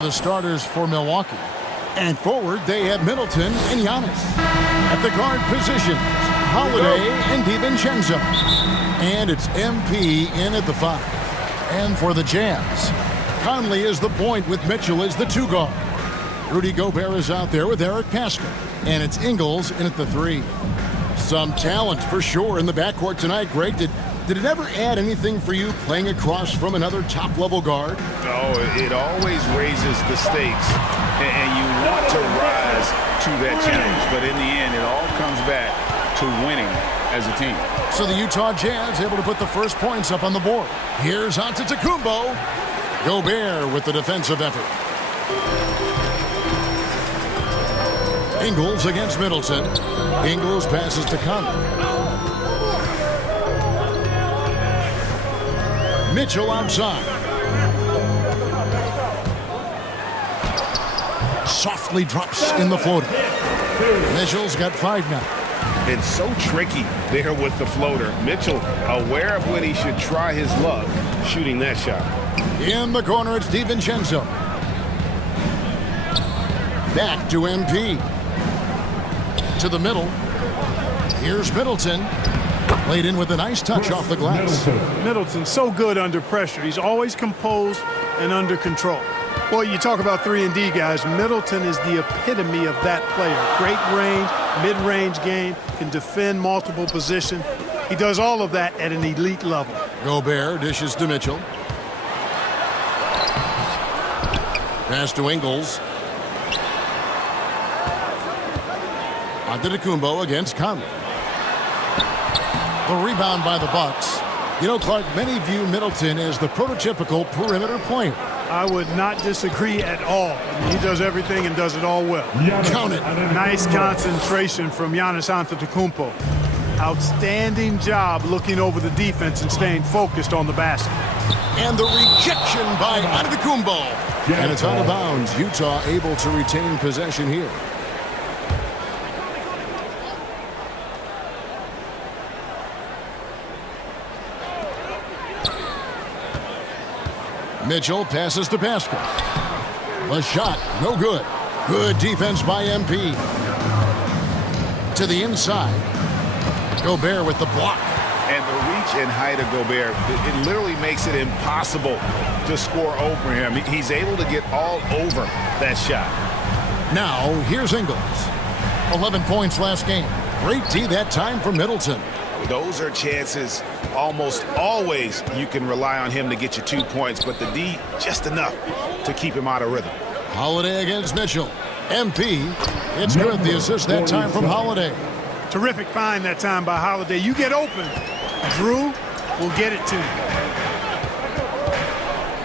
The starters for Milwaukee. And forward, they have Middleton and Giannis. At the guard positions, Holiday and DiVincenzo. And it's MP in at the 5. And for the Jazz, Conley is the point with Mitchell as the 2 guard. Rudy Gobert is out there with Eric Pascal. And it's Ingles in at the 3. Some talent for sure in the backcourt tonight, Greg. Did it ever add anything for you playing across from another top-level guard? Oh, it always raises the stakes, and you want to rise to that challenge. But in the end, it all comes back to winning as a team. So the Utah Jazz able to put the first points up on the board. Here's Antetokounmpo. Gobert with the defensive effort. Ingles against Middleton. Ingles passes to Conley. Mitchell outside. Softly drops in the floater. Mitchell's got 5 now. It's so tricky there with the floater. Mitchell aware of when he should try his luck shooting that shot. In the corner, it's DiVincenzo. Back to MP. To the middle. Here's Middleton. Laid in with a nice touch off the glass. Middleton's so good under pressure. He's always composed and under control. Boy, you talk about 3-and-D guys. Middleton is the epitome of that player. Great range, mid-range game, can defend multiple positions. He does all of that at an elite level. Gobert dishes to Mitchell. Pass to Ingles. Antetokounmpo against Conley. The rebound by the Bucks. You know, Clark, many view Middleton as the prototypical perimeter player. I would not disagree at all. I mean, he does everything and does it all well. Count it. Nice concentration from Giannis Antetokounmpo. Outstanding job looking over the defense and staying focused on the basket. And the rejection by Antetokounmpo. And it's out of bounds. Utah able to retain possession here. Mitchell passes to Pascal. The shot, no good. Good defense by MP. To the inside. Gobert with the block. And the reach and height of Gobert, it literally makes it impossible to score over him. He's able to get all over that shot. Now, here's Ingles. 11 points last game. Great D that time for Middleton. Those are chances almost always you can rely on him to get you 2 points, but the D just enough to keep him out of rhythm. Holiday against Mitchell. MP, it's good. The assist that time from Holiday. Terrific find that time by Holiday. You get open. Drew will get it to you.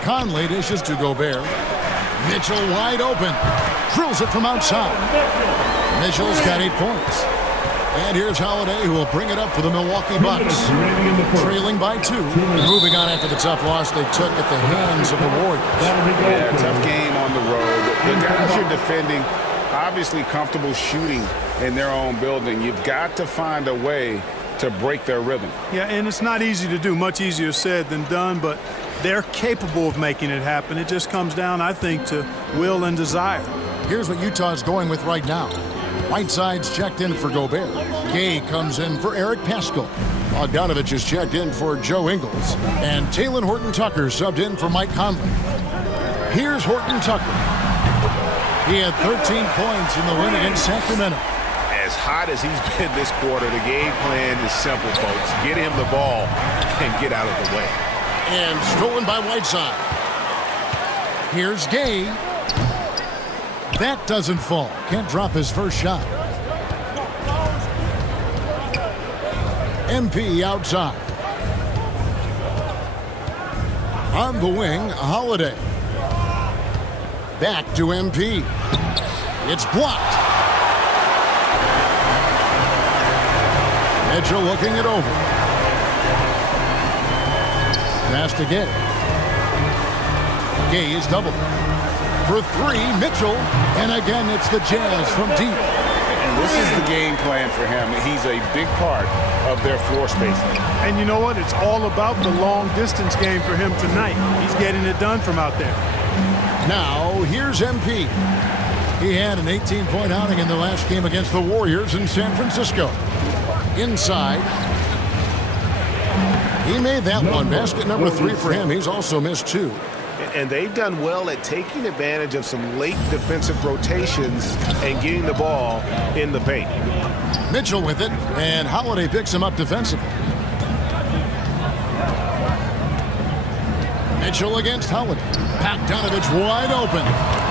Conley dishes to Gobert. Mitchell wide open. Drills it from outside. Mitchell's got 8 points. And here's Holiday, who will bring it up for the Milwaukee Bucks. Trailing by 2. Moving on after the tough loss they took at the hands of the Warriors. Yeah, tough game on the road. The guys you're defending, obviously comfortable shooting in their own building. You've got to find a way to break their rhythm. Yeah, and it's not easy to do. Much easier said than done, but they're capable of making it happen. It just comes down, I think, to will and desire. Here's what Utah's going with right now. Whiteside's checked in for Gobert. Gay comes in for Eric Pascal. Bogdanovich is checked in for Joe Ingles. And Talen Horton-Tucker subbed in for Mike Conley. Here's Horton-Tucker. He had 13 points in the win against Sacramento. As hot as he's been this quarter, the game plan is simple, folks. Get him the ball and get out of the way. And stolen by Whiteside. Here's Gay. That doesn't fall. Can't drop his first shot. MP outside. On the wing, Holiday. Back to MP. It's blocked. Mitchell looking it over. Pass to Gay. Gay is doubled. For 3, Mitchell. And again, it's the Jazz from deep. And this is the game plan for him. He's a big part of their floor spacing. And you know what? It's all about the long distance game for him tonight. He's getting it done from out there. Now, here's MP. He had an 18-point outing in the last game against the Warriors in San Francisco. Inside. He made that one. Basket number 3 for him. He's also missed 2. And they've done well at taking advantage of some late defensive rotations and getting the ball in the paint. Mitchell with it, and Holiday picks him up defensively. Mitchell against Holiday. Bogdanovich wide open.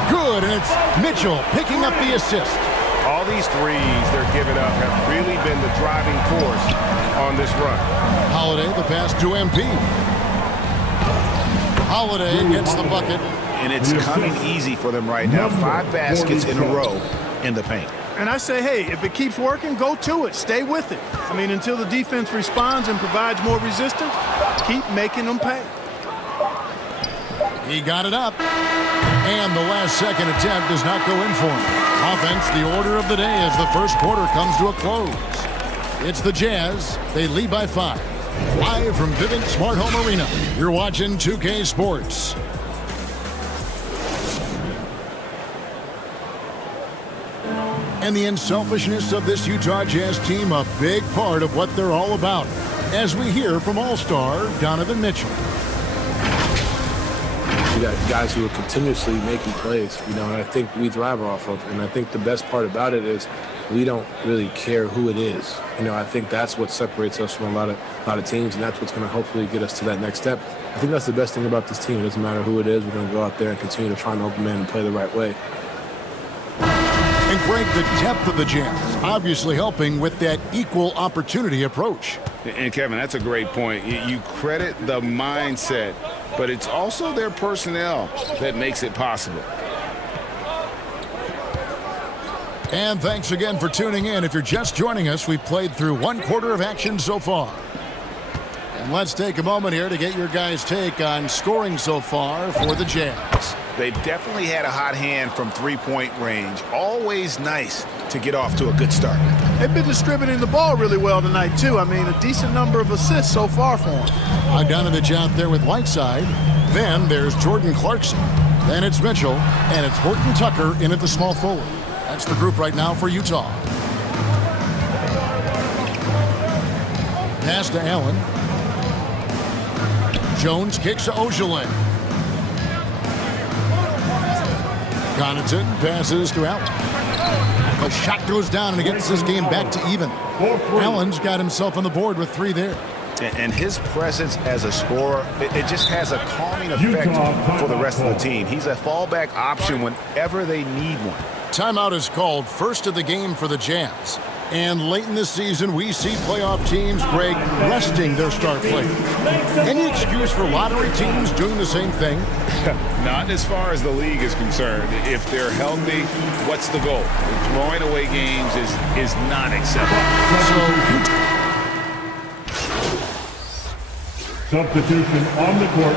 Good, and it's Mitchell picking up the assist. All these threes they're giving up have really been the driving force on this run. Holiday, the pass to MP. Holiday gets the bucket. And it's coming easy for them right now. 5 baskets in a row in the paint. And I say, hey, if it keeps working, go to it. Stay with it. I mean, until the defense responds and provides more resistance, keep making them pay. He got it up. And the last second attempt does not go in for him. Offense, the order of the day as the first quarter comes to a close. It's the Jazz. They lead by 5. Live from Vivint Smart Home Arena. You're watching 2K Sports. And the unselfishness of this Utah Jazz team, a big part of what they're all about. As we hear from All-Star Donovan Mitchell. You got guys who are continuously making plays, and I think we thrive off of. And I think the best part about it is we don't really care who it is. I think that's what separates us from a lot of teams, and that's what's going to hopefully get us to that next step. I think that's the best thing about this team. It doesn't matter who it is. We're going to go out there and continue to find the open man and play the right way. And Greg, the depth of the Jazz obviously helping with that equal opportunity approach. And Kevin, that's a great point. You credit the mindset, but it's also their personnel that makes it possible. And thanks again for tuning in. If you're just joining us, we've played through 1 quarter of action so far. And let's take a moment here to get your guys' take on scoring so far for the Jazz. They've definitely had a hot hand from 3-point range. Always nice to get off to a good start. They've been distributing the ball really well tonight, too. I mean, a decent number of assists so far for them. Bogdanovich out there with Whiteside. Then there's Jordan Clarkson. Then it's Mitchell. And it's Horton Tucker in at the small forward. That's the group right now for Utah. Pass to Allen. Jones kicks to Ojale. Connaughton passes to Allen. The shot goes down and it gets this game back to even. Allen's got himself on the board with 3 there. And his presence as a scorer, it just has a calming effect for the rest of the team. He's a fallback option whenever they need one. Timeout is called, first of the game for the Jazz. And late in the season, we see playoff teams, Greg, resting their star players. Any excuse for lottery teams doing the same thing? Not as far as the league is concerned. If they're healthy, what's the goal? Throwing away games is not acceptable. Substitution on the court.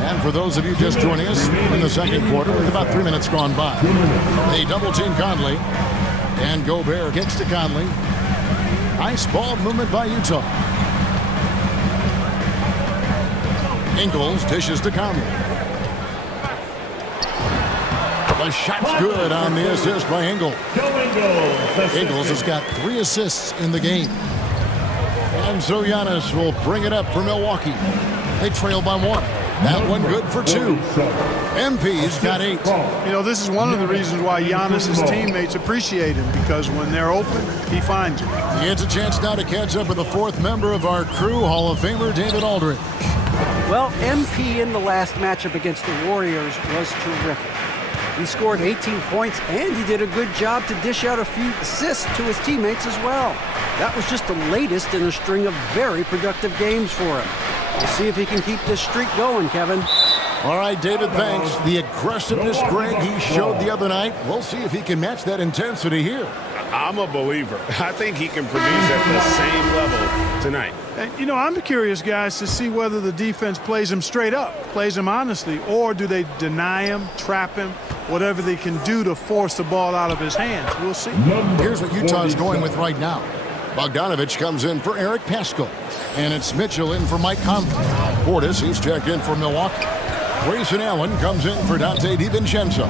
And for those of you just joining us, in the second quarter, with about 3 minutes gone by, they double-team Conley, and Gobert kicks to Conley. Nice ball movement by Utah. Ingles dishes to Conley. The shot's good on the assist by Ingles. Ingles has got 3 assists in the game. And so Giannis will bring it up for Milwaukee. They trail by 1. That one good for 2. MP's got 8. This is one of the reasons why Giannis' teammates appreciate him, because when they're open, he finds them. He gets a chance now to catch up with the 4th member of our crew, Hall of Famer David Aldridge. Well, MP in the last matchup against the Warriors was terrific. He scored 18 points, and he did a good job to dish out a few assists to his teammates as well. That was just the latest in a string of very productive games for him. We'll see if he can keep this streak going, Kevin. All right, David, thanks. The aggressiveness, Greg, he showed the other night. We'll see if he can match that intensity here. I'm a believer. I think he can produce at the same level tonight. And, I'm curious, guys, to see whether the defense plays him straight up, plays him honestly, or do they deny him, trap him, whatever they can do to force the ball out of his hands. We'll see. Here's what Utah's going with right now. Bogdanovich comes in for Eric Paschal. And it's Mitchell in for Mike Conley. Portis, he's checked in for Milwaukee. Grayson Allen comes in for Dante DiVincenzo.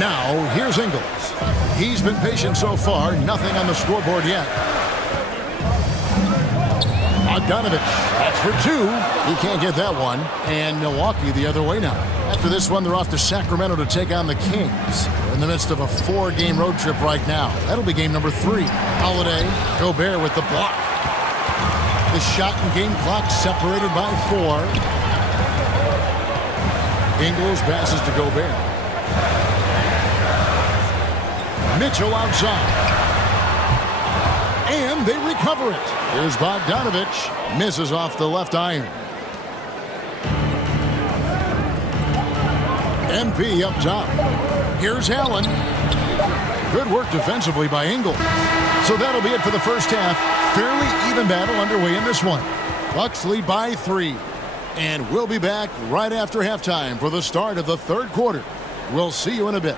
Now, here's Ingles. He's been patient so far. Nothing on the scoreboard yet. Bogdanovich, that's for two. He can't get that one. And Milwaukee the other way now. After this one, they're off to Sacramento to take on the Kings. They're in the midst of a 4-game road trip right now. That'll be game number 3. Holiday, Gobert with the block. The shot and game clock separated by 4. Ingles passes to Gobert. Mitchell outside. And they recover it. Here's Bogdanovich. Misses off the left iron. MP up top. Here's Allen. Good work defensively by Ingles. So that'll be it for the first half. Fairly even battle underway in this one. Bucks lead by 3. And we'll be back right after halftime for the start of the third quarter. We'll see you in a bit.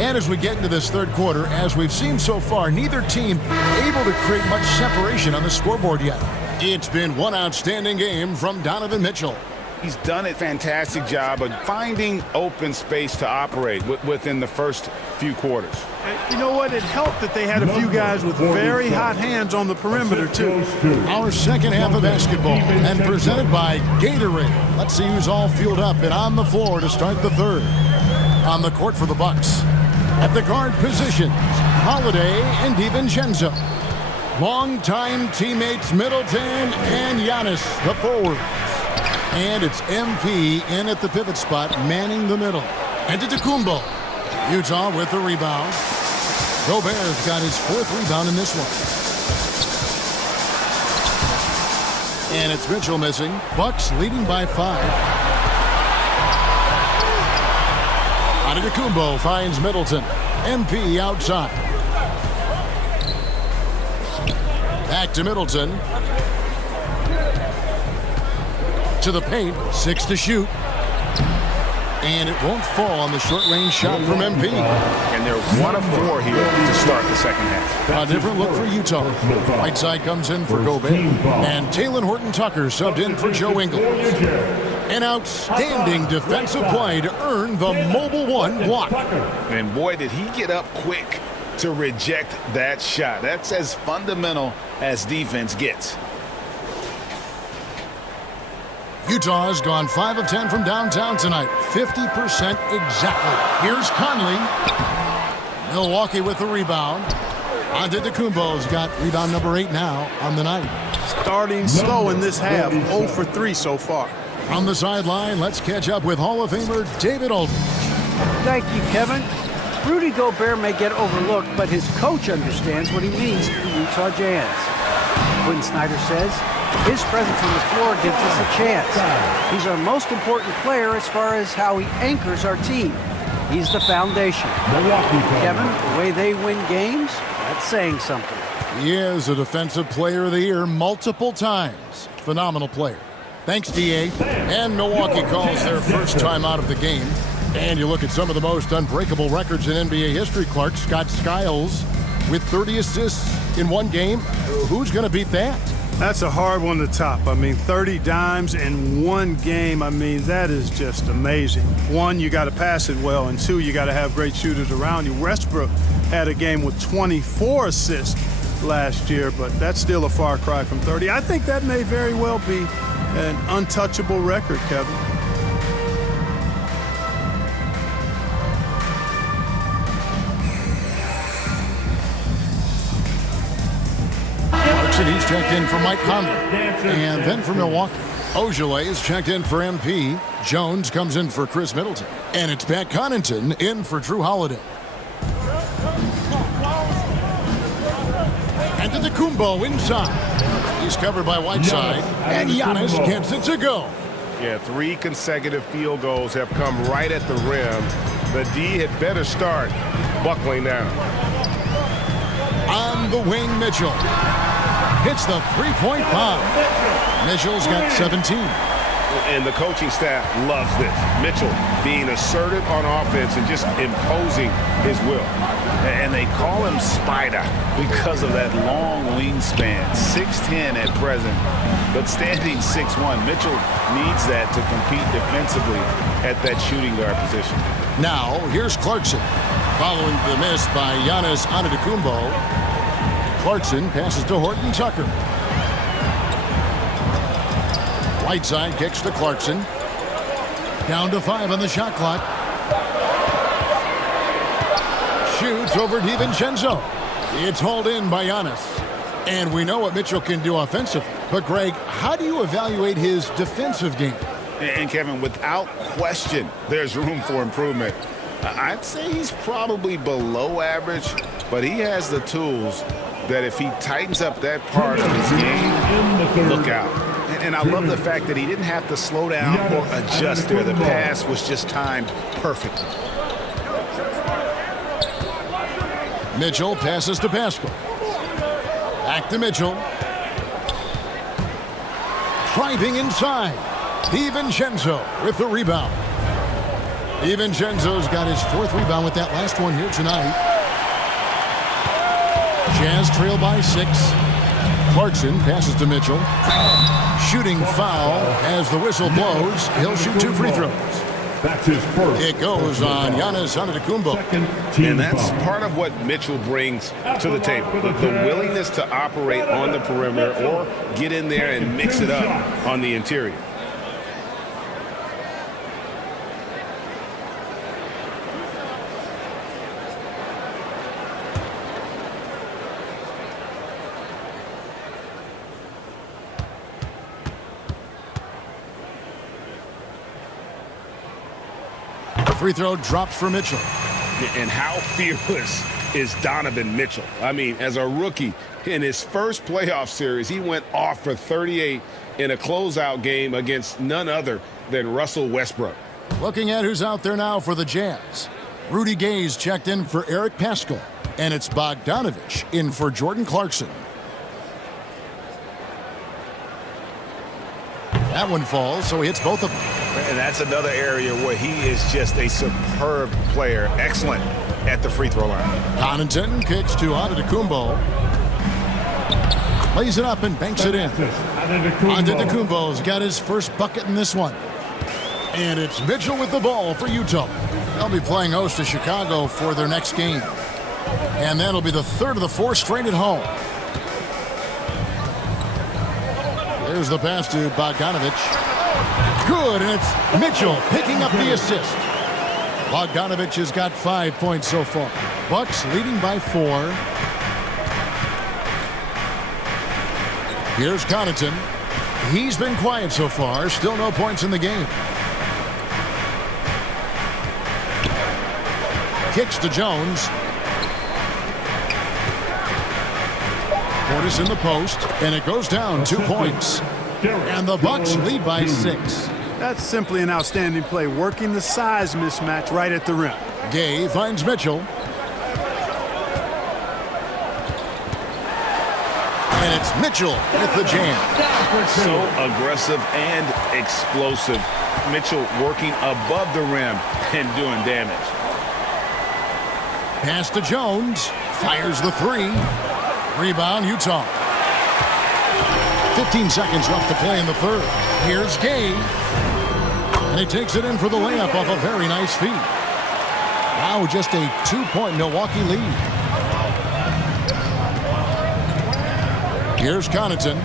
And as we get into this third quarter, as we've seen so far, neither team able to create much separation on the scoreboard yet. It's been one outstanding game from Donovan Mitchell. He's done a fantastic job of finding open space to operate within the first few quarters. You know what? It helped that they had a few guys with very hot hands on the perimeter, too. Our second half of basketball, and presented by Gatorade. Let's see who's all fueled up and on the floor to start the third. On the court for the Bucks. At the guard positions, Holiday and DiVincenzo. Longtime teammates Middleton and Giannis, the forwards. And it's MP in at the pivot spot, manning the middle. And to Antetokounmpo. Utah with the rebound. Gobert's got his 4th rebound in this one. And it's Mitchell missing. Bucks leading by 5. Antetokounmpo finds Middleton. MP outside. Back to Middleton. To the paint. 6 to shoot. And it won't fall on the short-range shot from MP. And they're 1 of 4 here to start the second half. A different look for Utah. Right side comes in for Gobert. And Talen Horton-Tucker subbed in for Joe Ingles. An outstanding defensive play to earn the mobile 1 block. And boy, did he get up quick to reject that shot. That's as fundamental as defense gets. Utah has gone 5 of 10 from downtown tonight. 50% exactly. Here's Conley. Milwaukee with the rebound. Antetokounmpo's got rebound number 8 now on the night. Starting slow in this half. 0 for 3 so far. On the sideline, let's catch up with Hall of Famer David Aldridge. Thank you, Kevin. Rudy Gobert may get overlooked, but his coach understands what he means to the Utah Jazz. Quinn Snyder says, his presence on the floor gives us a chance. He's our most important player as far as how he anchors our team. He's the foundation. Kevin, the way they win games, that's saying something. He is a Defensive Player of the Year multiple times. Phenomenal player. Thanks, D.A. And Milwaukee calls their first time out of the game. And you look at some of the most unbreakable records in NBA history, Clark. Scott Skiles with 30 assists in one game. Who's going to beat that? That's a hard one to top. I mean, 30 dimes in one game. I mean, that is just amazing. 1, you got to pass it well, and 2, you got to have great shooters around you. Westbrook had a game with 24 assists last year, but that's still a far cry from 30. I think that may very well be an untouchable record, Kevin. Clarkson, he's checked in for Mike Conley. And then for Milwaukee, Ojale is checked in for MP. Jones comes in for Chris Middleton. And it's Pat Connaughton in for Drew Holiday. And to the Kumbo inside. He's covered by Whiteside. And Giannis gets it to go. Yeah, 3 consecutive field goals have come right at the rim. The D had better start buckling down. On the wing, Mitchell. Hits the three-point bomb. Mitchell's got 17. And the coaching staff loves this. Mitchell being assertive on offense and just imposing his will. And they call him Spider because of that long wingspan. 6'10" at present, but standing 6'1". Mitchell needs that to compete defensively at that shooting guard position. Now, here's Clarkson. Following the miss by Giannis Antetokounmpo, Clarkson passes to Horton Tucker. Whiteside kicks to Clarkson. Down to 5 on the shot clock. Shoots over DiVincenzo. It's hauled in by Giannis. And we know what Mitchell can do offensively. But, Greg, how do you evaluate his defensive game? And, Kevin, without question, there's room for improvement. I'd say he's probably below average, but he has the tools that if he tightens up that part of his game, look out. And I love the fact that he didn't have to slow down or adjust there. The pass was just timed perfectly. Mitchell passes to Pascal. Back to Mitchell. Driving inside. DiVincenzo with the rebound. DiVincenzo's got his 4th rebound with that last one here tonight. Jazz trail by 6. Clarkson passes to Mitchell. Shooting foul as the whistle blows. He'll shoot 2 free throws. That's his first. It goes on Giannis Antetokounmpo. And that's part of what Mitchell brings to the table. The willingness to operate on the perimeter or get in there and mix it up on the interior. Free throw drops for Mitchell. And how fearless is Donovan Mitchell? I mean, as a rookie, in his first playoff series, he went off for 38 in a closeout game against none other than Russell Westbrook. Looking at who's out there now for the Jazz. Rudy Gay's checked in for Eric Pascal. And it's Bogdanovich in for Jordan Clarkson. That one falls, so he hits both of them. And that's another area where he is just a superb player. Excellent at the free throw line. Connaughton kicks to Antetokounmpo. Lays it up and banks it in. Antetokounmpo's got his first bucket in this one. And it's Mitchell with the ball for Utah. They'll be playing host to Chicago for their next game. And that'll be the 3rd of the 4 straight at home. There's the pass to Bogdanovich. Good, and it's Mitchell picking up the assist. Bogdanovich has got 5 points so far. Bucks leading by 4. Here's Connaughton. He's been quiet so far. Still no points in the game. Kicks to Jones. Portis in the post, and it goes down 2 points. And the Bucks lead by 6. That's simply an outstanding play, working the size mismatch right at the rim. Gay finds Mitchell. And it's Mitchell with the jam. So aggressive and explosive. Mitchell working above the rim and doing damage. Pass to Jones. Fires the 3. Rebound, Utah. 15 seconds left to play in the 3rd. Here's Gay. And he takes it in for the layup off a very nice feed. Now just a 2-point Milwaukee lead. Here's Connaughton.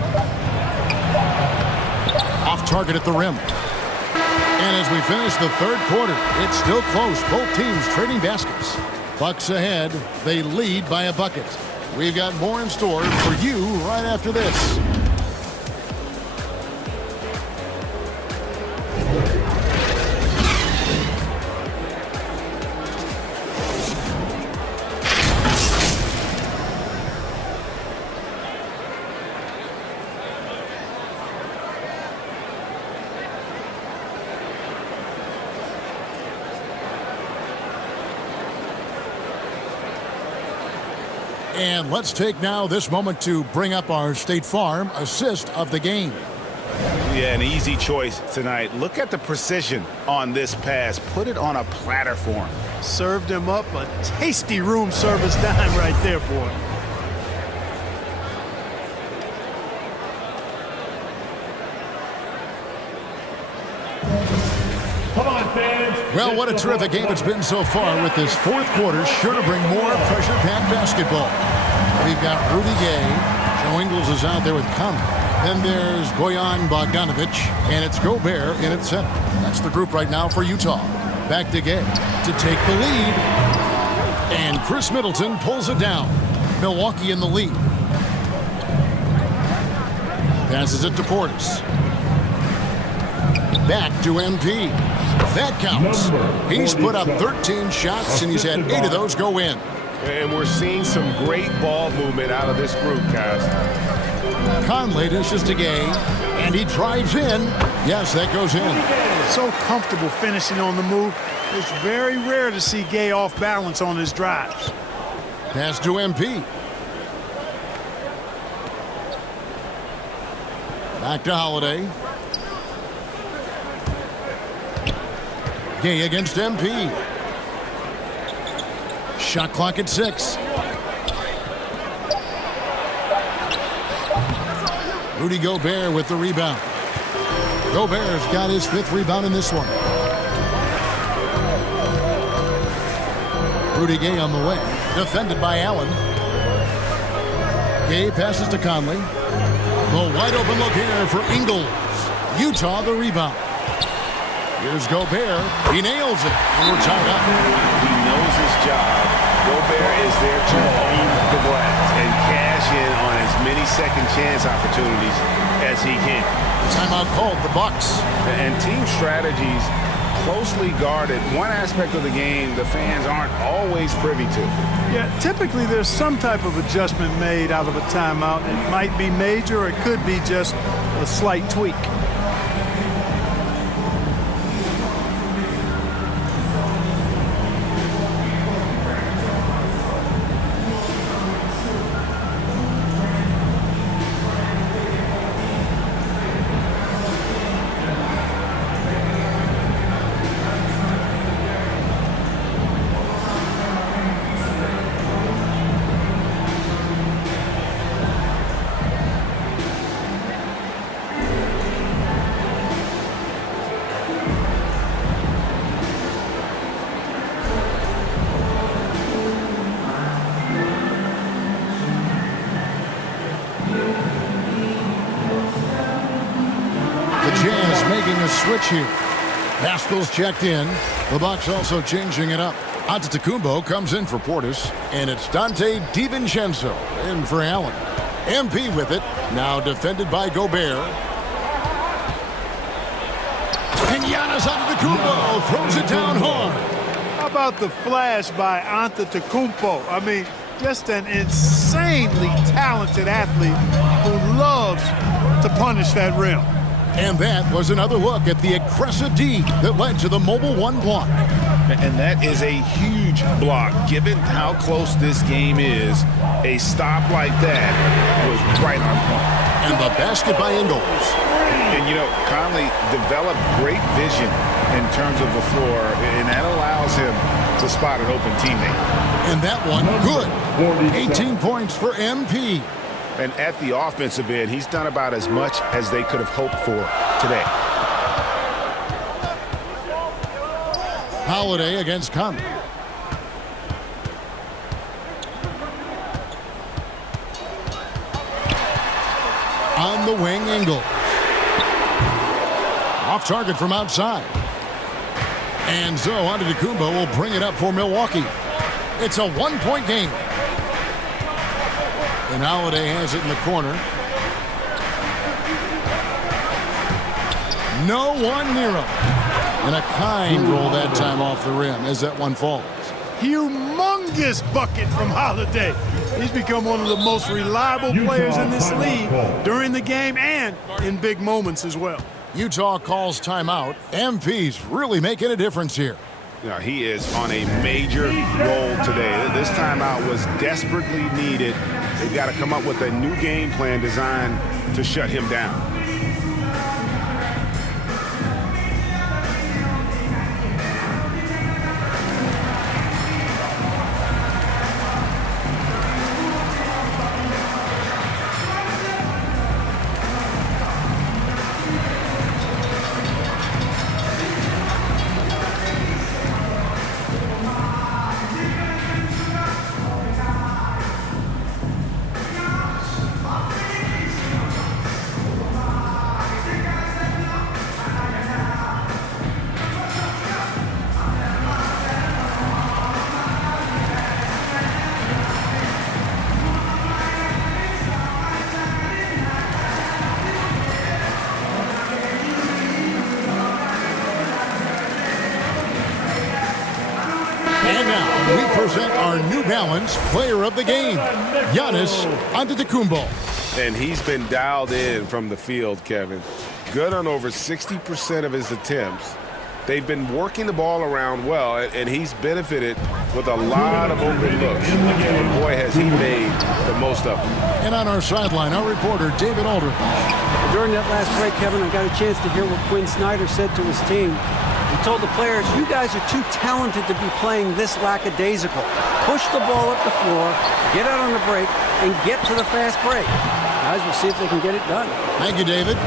Off target at the rim. And as we finish the 3rd quarter, it's still close. Both teams trading baskets. Bucks ahead. They lead by a bucket. We've got more in store for you right after this. And let's take now this moment to bring up our State Farm assist of the game. Yeah, an easy choice tonight. Look at the precision on this pass. Put it on a platter for him. Served him up a tasty room service dime right there, boy. Come on, fans. Well, what a terrific game it's been so far, with this fourth quarter sure to bring more pressure-packed basketball. We've got Rudy Gay. Joe Ingles is out there with Conley. Then there's Bojan Bogdanovic, and it's Gobert in at center. That's the group right now for Utah. Back to Gay to take the lead. And Chris Middleton pulls it down. Milwaukee in the lead. Passes it to Portis. Back to MP. That counts. He's put up 13 shots, and he's had 8 of those go in. And we're seeing some great ball movement out of this group, guys. Conley dishes to Gay, and he drives in. Yes, that goes in. So comfortable finishing on the move. It's very rare to see Gay off balance on his drives. Pass to MP. Back to Holiday. Gay against MP. Shot clock at 6. Rudy Gobert with the rebound. Gobert's got his 5th rebound in this one. Rudy Gay on the way. Defended by Allen. Gay passes to Conley. The wide open look here for Ingles. Utah the rebound. Here's Gobert. He nails it. And we're tied up. He knows his job. Gobert is there to own the glass and cash in on as many second chance opportunities as he can. Timeout called, the Bucks. And team strategies closely guarded. One aspect of the game the fans aren't always privy to. Yeah, typically there's some type of adjustment made out of a timeout. It might be major, or it could be just a slight tweak. Switch here. Pascal's checked in. The Bucks also changing it up. Antetokounmpo comes in for Portis, and it's Dante DiVincenzo in for Allen. MP with it, now defended by Gobert. And Giannis Antetokounmpo throws it down hard. How about the flash by Antetokounmpo? I mean, just an insanely talented athlete who loves to punish that rim. And that was another look at the aggressive D that led to the Mobile One block. And that is a huge block. Given how close this game is, a stop like that was right on point. And the basket by Ingles. And, you know, Conley developed great vision in terms of the floor, and that allows him to spot an open teammate. And that one, good. 18 points for MP. And at the offensive end, he's done about as much as they could have hoped for today. Holiday against Conley. On the wing, Ingles. Off target from outside. And so Antetokounmpo will bring it up for Milwaukee. It's a one-point game. And Holiday has it in the corner. No one near him. And a kind roll that time off the rim as that one falls. Humongous bucket from Holiday. He's become one of the most reliable players in this league during the game and in big moments as well. Utah calls timeout. MP's really making a difference here. Yeah, he is on a major roll today. This timeout was desperately needed. They've got to come up with a new game plan designed to shut him down. And now we present our New Balance Player of the Game, Giannis Antetokounmpo. And he's been dialed in from the field, Kevin. Good on over 60% of his attempts. They've been working the ball around well, and he's benefited with a lot of open looks. And boy, has he made the most of them. And on our sideline, our reporter, David Aldridge. During that last break, Kevin, I got a chance to hear what Quinn Snyder said to his team. He told the players, you guys are too talented to be playing this lackadaisical. Push the ball up the floor, get out on the break, and get to the fast break. Guys, we'll see if they can get it done. Thank you, David.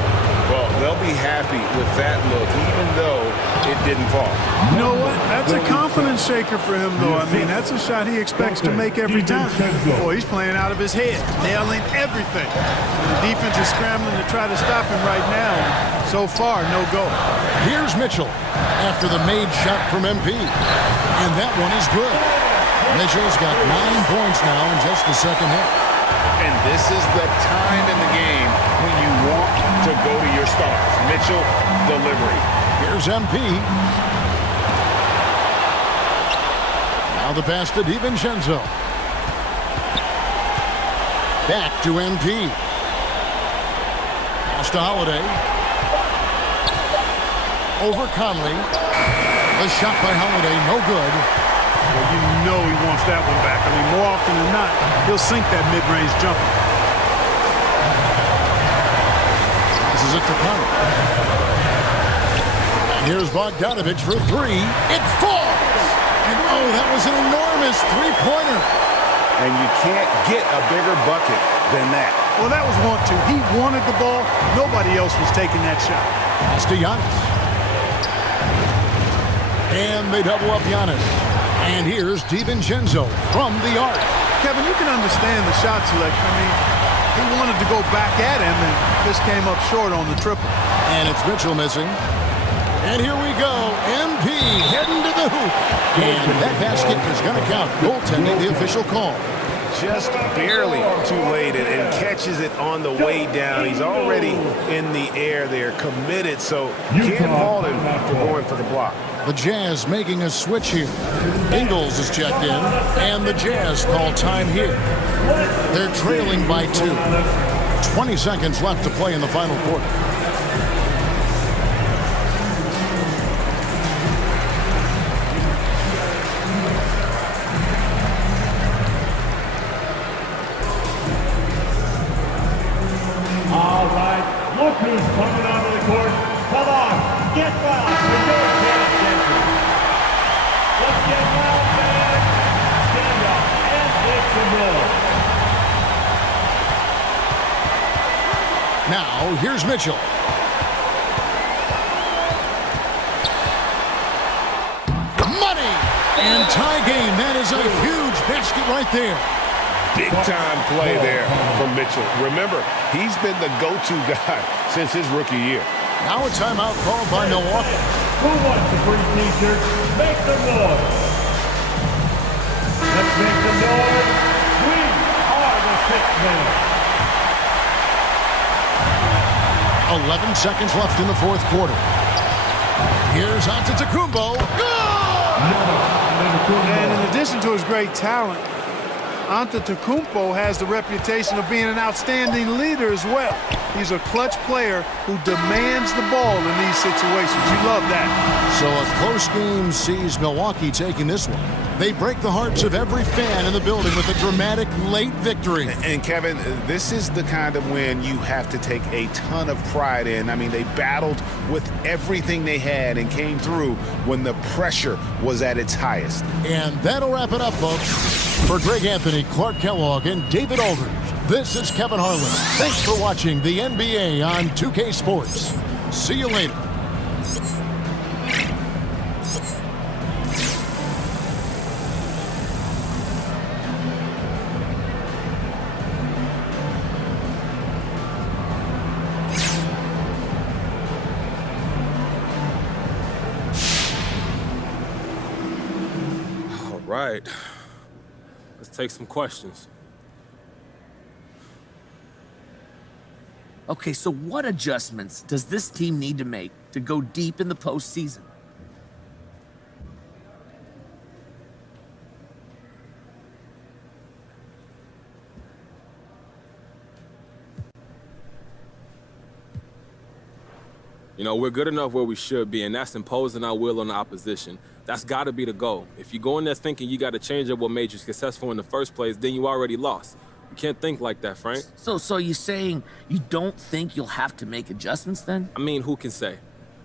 Well, they'll be happy with that look, even though it didn't fall. You know what? That's a confidence shaker for him, though. I mean, that's a shot he expects to make every time. Boy, he's playing out of his head, nailing everything. The defense is scrambling to try to stop him right now. So far, no go. Here's Mitchell after the made shot from MP. And that one is good. Mitchell's got 9 points now in just the second half. And this is the time in the game when you want to go to your stars. Mitchell, delivery. Here's MP. Now the pass to DiVincenzo. Back to MP. Pass to Holiday. Over Conley. The shot by Holiday, no good. Well, you know he wants that one back. I mean, more often than not, he'll sink that mid-range jumper. This is it to Conley. And here's Bogdanovich for 3. It falls! And oh, that was an enormous three-pointer. And you can't get a bigger bucket than that. Well, that was 1-2. He wanted the ball. Nobody else was taking that shot. Pass to Giannis. And they double up Giannis. And here's DiVincenzo from the arc. Kevin, you can understand the shot selection. I mean, he wanted to go back at him and just came up short on the triple. And it's Mitchell missing. And here we go. MP heading to the hoop. And that basket is going to count. Goaltending, the official call. Just barely too late and catches it on the way down. He's already in the air there, committed, so can't fault him for going for the block. The Jazz making a switch here. Ingles is checked in, and the Jazz call time here. They're trailing by 2. 20 seconds left to play in the final quarter. All right, look who's coming onto the court. Come on, get fouled. Let's get fouled, man. Stand up and make some room. Now, here's Mitchell. Money! And tie game. That is a huge basket right there. Big-time play there from Mitchell. Remember, he's been the go-to guy since his rookie year. Now a timeout called by Milwaukee. Who wants the free t-shirt? Make some noise. Let's make some noise. We are the minutes. 11 seconds left in the fourth quarter. Here's Antetokounmpo. And in addition to his great talent, Antetokounmpo has the reputation of being an outstanding leader as well. He's a clutch player who demands the ball in these situations. You love that. So a close game sees Milwaukee taking this one. They break the hearts of every fan in the building with a dramatic late victory. And Kevin, this is the kind of win you have to take a ton of pride in. I mean, they battled with everything they had and came through when the pressure was at its highest. And that'll wrap it up, folks. For Greg Anthony, Clark Kellogg, and David Aldridge, this is Kevin Harlan. Thanks for watching the NBA on 2K Sports. See you later. All right. Let's take some questions. Okay, so what adjustments does this team need to make to go deep in the postseason? You know, we're good enough where we should be, and that's imposing our will on the opposition. That's got to be the goal. If you go in there thinking you got to change up what made you successful in the first place, then you already lost. You can't think like that, Frank. So you're saying you don't think you'll have to make adjustments then? I mean, who can say?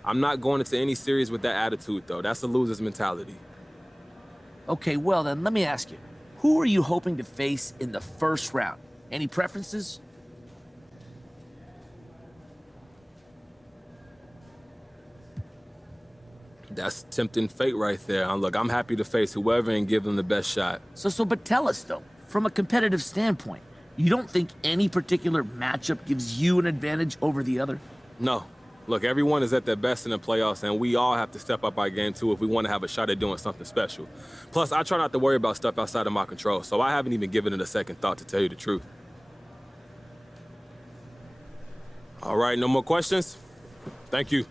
I'm not going into any series with that attitude, though. That's a loser's mentality. Okay, well then, let me ask you. Who are you hoping to face in the first round? Any preferences? That's tempting fate right there. Look, I'm happy to face whoever and give them the best shot. But tell us, though, from a competitive standpoint, you don't think any particular matchup gives you an advantage over the other? No. Look, everyone is at their best in the playoffs, and we all have to step up our game, too, if we want to have a shot at doing something special. Plus, I try not to worry about stuff outside of my control, so I haven't even given it a second thought, to tell you the truth. All right, no more questions? Thank you.